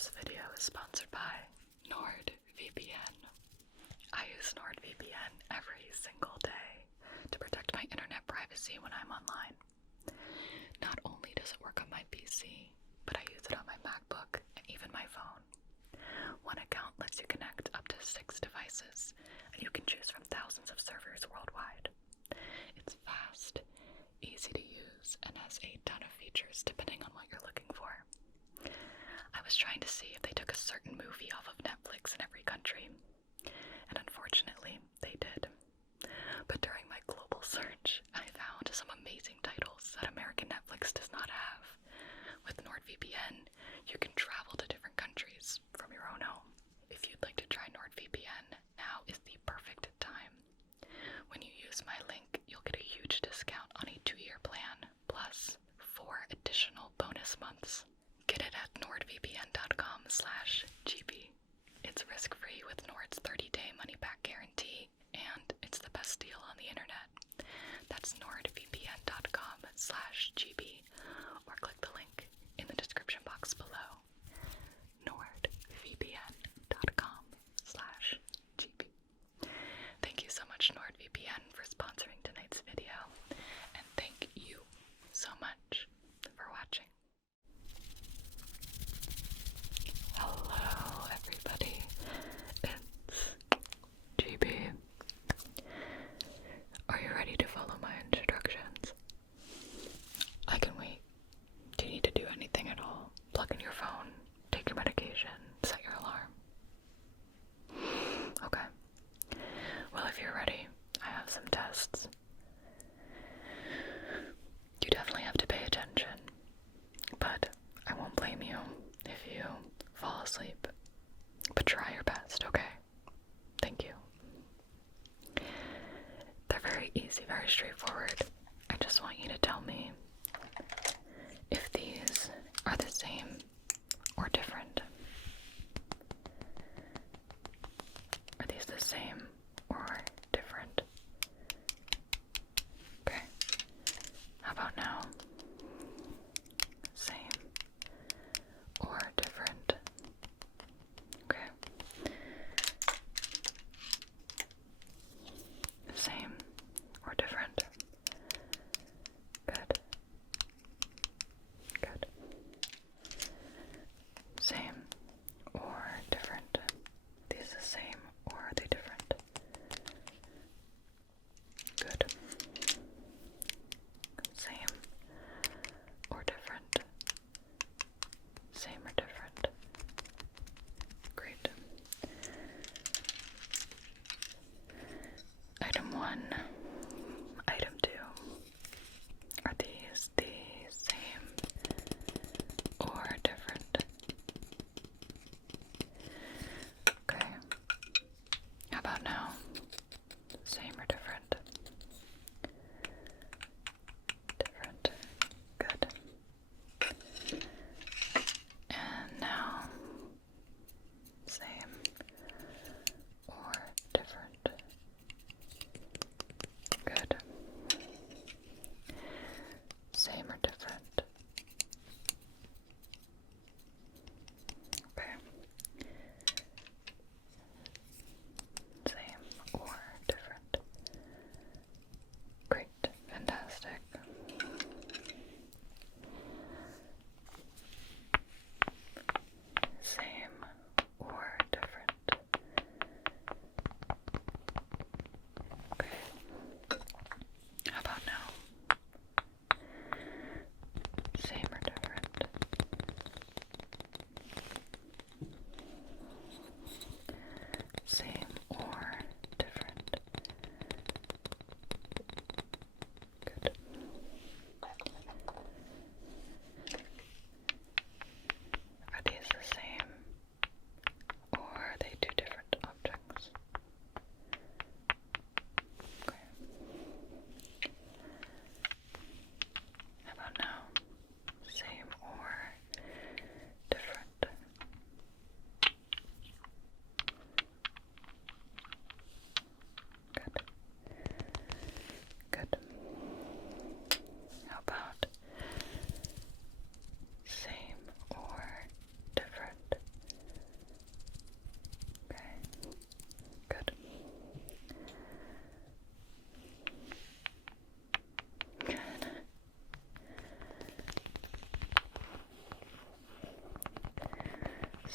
This video is sponsored by NordVPN. I use NordVPN every single day to protect my internet privacy when I'm online. Not only does it work on my PC, but I use it on my MacBook and even my phone. One account lets you connect up to 6 devices, and you can choose from thousands of servers worldwide. It's fast, easy to use, and has a ton of features depending on what you're looking for. I was trying to see if they took a certain movie off of Netflix in every country, and unfortunately, they did. But during my global search, I found some amazing titles that American Netflix does not have. With NordVPN, you can travel to different countries from your own home. If you'd like to try NordVPN, now is the perfect time. When you use my link, you'll get a huge discount on a 2-year plan, plus 4 additional bonus months. Get it at nordvpn.com/gb. It's risk-free with Nord's 30-day money-back guarantee, and it's the best deal on the internet. That's nordvpn.com/gb, or click the link in the description box below. nordvpn.com/gb. Thank you so much, NordVPN, for sponsoring tonight's video, and thank you so much for watching. Hello, everybody. It's GB. Are you ready to follow my instructions? I can wait. Do you need to do anything at all? Plug in your phone, take your medication, set your alarm. Okay. Well, if you're ready, I have some tests. You definitely have to pay attention, but I won't blame you if you fall asleep. But try your best, okay? Thank you. They're very easy, very straightforward. I just want you to tell me if these are the same or different. Are these the same or different? Okay. How about now? Same or different?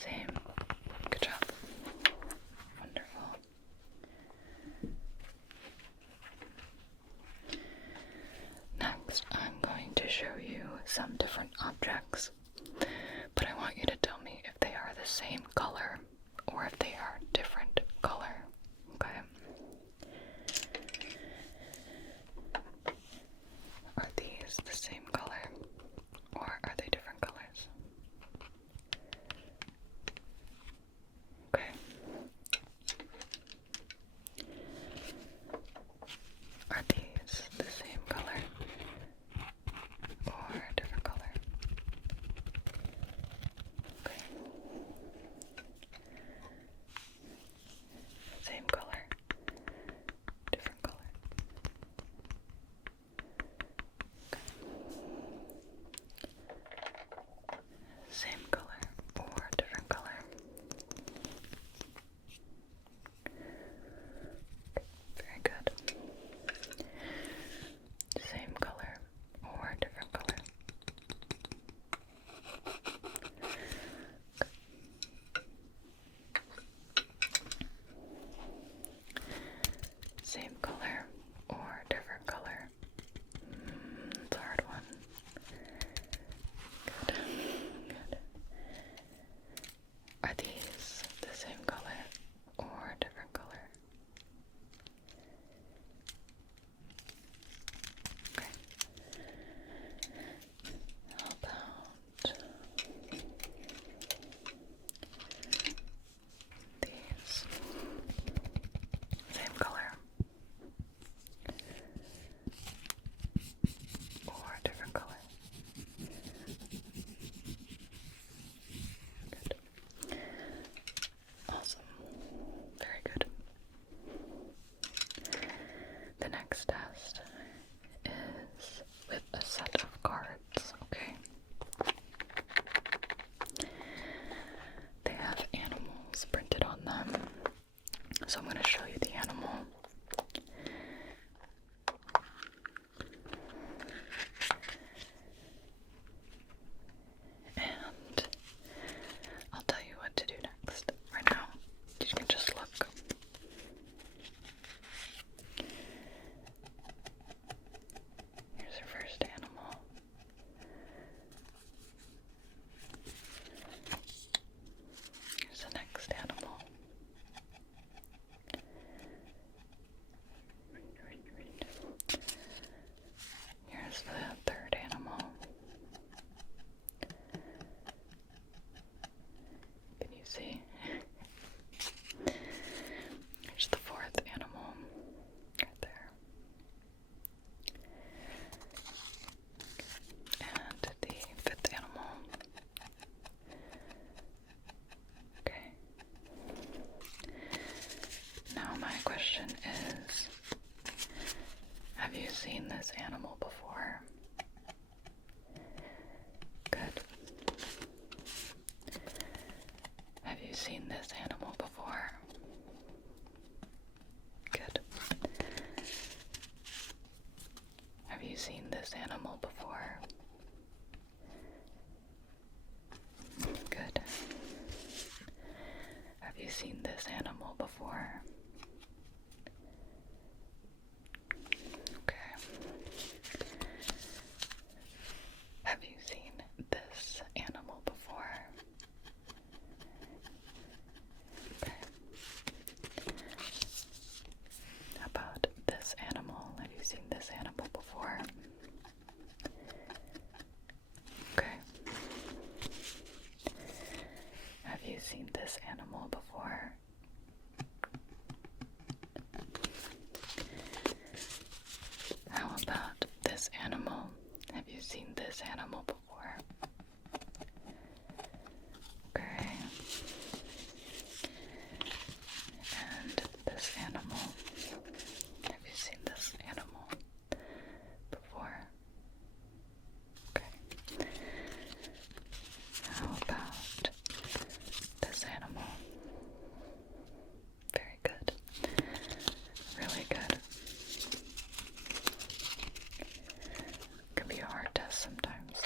Same. Good job. Wonderful. Next, I'm going to show you some different objects, but I want you to tell me if they are the same color or if they are different color. Okay? Are these the same color or are they different colors? Okay. Are these the same color or a different color? Okay. Same color, different color. Okay. Same color or different color. Very good. Same color or different color. Same color or different color. It's a hard one. Good. Good. Are these the same color or different color? Okay. How about these? Same color or different color? Good. Awesome. Very good. The next test is with a set of cards, okay? They have animals printed on them. So I'm going to show you the animal. And I'll tell you what to do next. Right now, you can just look. Here's your first animal. Here's the next animal. Here's the third animal. Can you see? Here's the fourth animal. Right there. And the fifth animal. Okay. Now my question is, have you seen this animal before? Good. Have you seen this animal before? Good. Have you seen this animal before? Good. Have you seen this animal before? Okay. Have you seen this animal before? Okay. How about this animal? Have you seen this animal before? Okay. Have you seen this animal before? How about this animal? Have you seen this animal before? Okay. And this animal. Have you seen this animal before? Okay. How about this animal? Very good. Really good. Can be a hard test sometimes.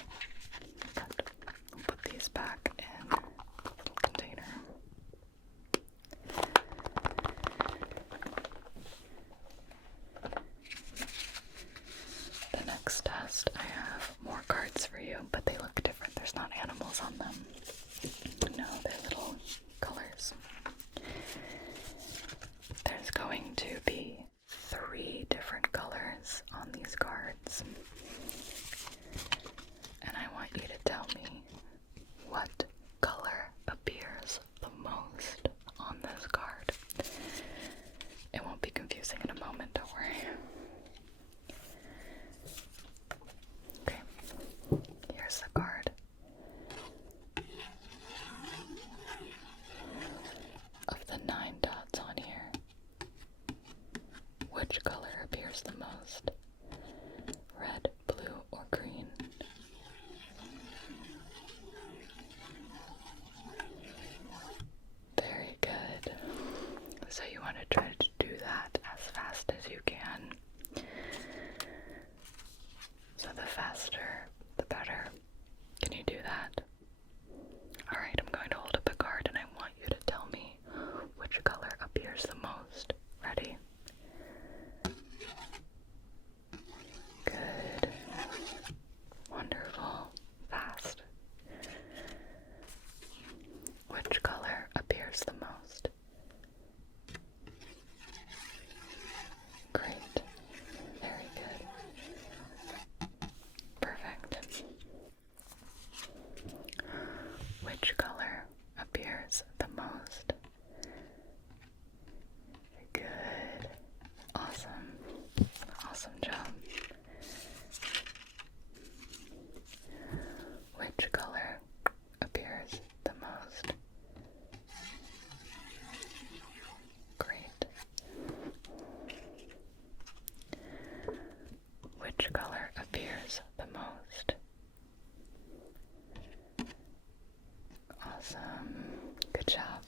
job.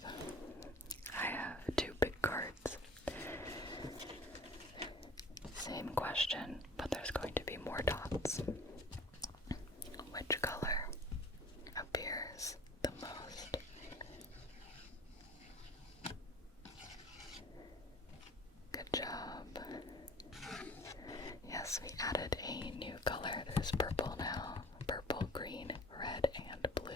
I have two big cards. Same question, but there's going to be more dots. Which color appears the most? Good job. Yes, we added a new color. There's purple now. Purple, green, red, and blue.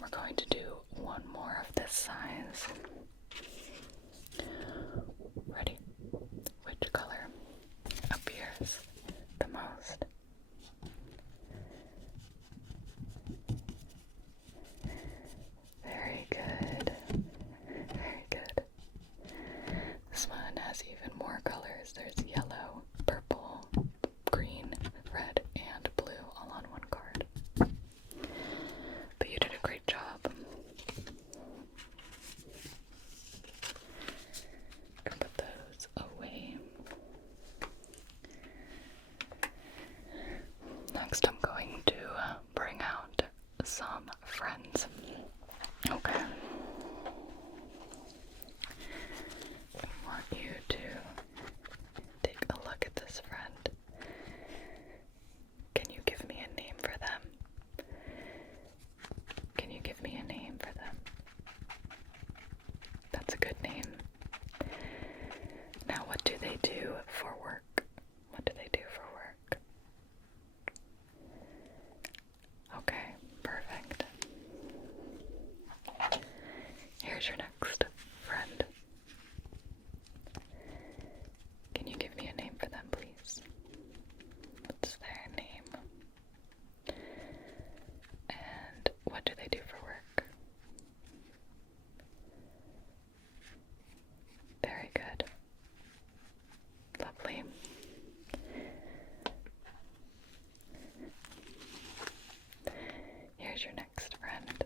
We're going to do one more of this size. Ready? Which color appears the most? Very good. Very good. This one has even more colors. There's yellow, purple, green, red, and blue all on one card. But you did a great job. I'll put those away. Next, I'm going to bring out some friends. Okay. I want you to take a look at this friend. Can you give me a name for them? Can you give me a name for them? That's a good name. Now, what do they do for work? What do they do for work? Okay, perfect. Here's your next friend. Can you give me a name for them, please? What's their name? And what do they do for work? Very good. Lovely. Here's your next friend.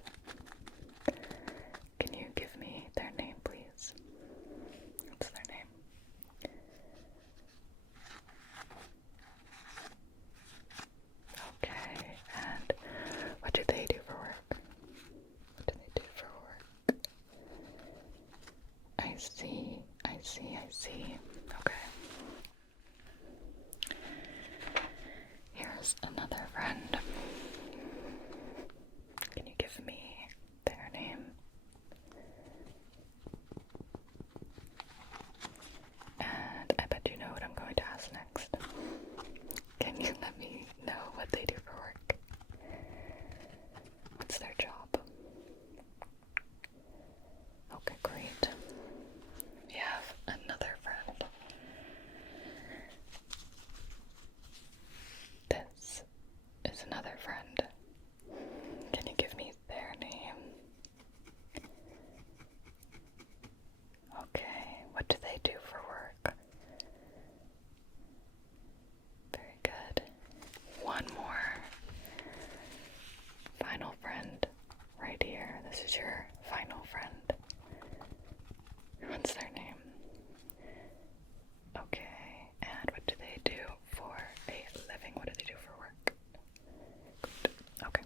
Can you give me their name, please? What's their name? Okay, and what do they do for work? What do they do for work? I see, I see, I see. Okay. Here's another friend. Can you give me their name? And I bet you know what I'm going to ask next. Can you let me know what they do for work? What's their job? Okay, great. We have another friend. This is another friend. Can you give me their name? Okay, what do they do for work? Very good. One more. Final friend. Right here. This is your final friend. What's their name? Okay, and what do they do for a living? What do they do for work? Good. Okay.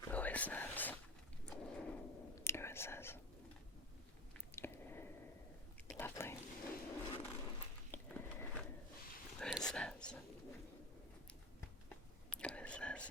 Who is this? Who is this? Lovely. Who is this? Who is this?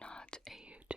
not a